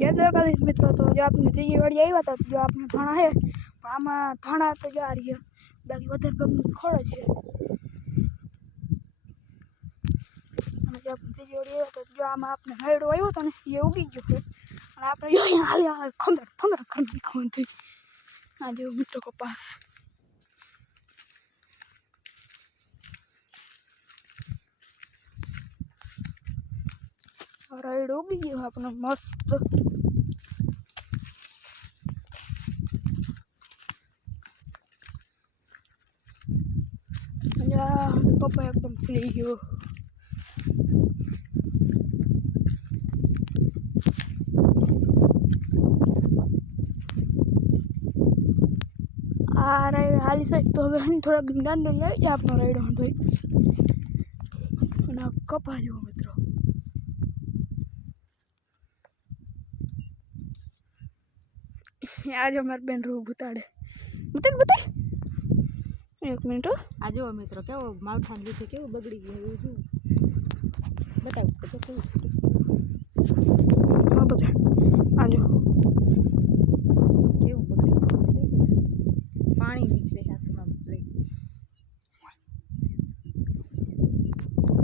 જય દ્વારકાધીશ મિત્રો. તો જો આપણે ત્રીજી વાડી આવ્યા હતા, જો આપણે ધાણા છે પણ આમાં ધાણા તો જો આ રહ્યા, બાકી વધારે ભાગનું ખોળ છે. અને જો આપણે ત્રીજી વાડી આવ્યા હતા, જો આમાં આપણે રાયડો આવ્યો હતો ને એ ઉગી ગયો છે. અને આપણે જો અહીંયા હાલ ખંદર કરી નાખવાનું. આ જો મિત્રો કપાસ રાયડો ઉગી ગયો આપણે મસ્ત. પપ્પા એકદમ ફૂલી ગયો. આ રાયડો હાલી સાઈડ તો હવે થોડાક દાંડો આવી જાય આપણો રાયડો વાંધો. અને આ કપા જેવો મિત્રો આજે અમારી બેન રૂ બતાડે બતાય એક મિનિટ. આ જો મિત્રો કેવો માવઠાને લીધે કેવું બગડી ગયું એવું જો બતાવું તો કેવું છે.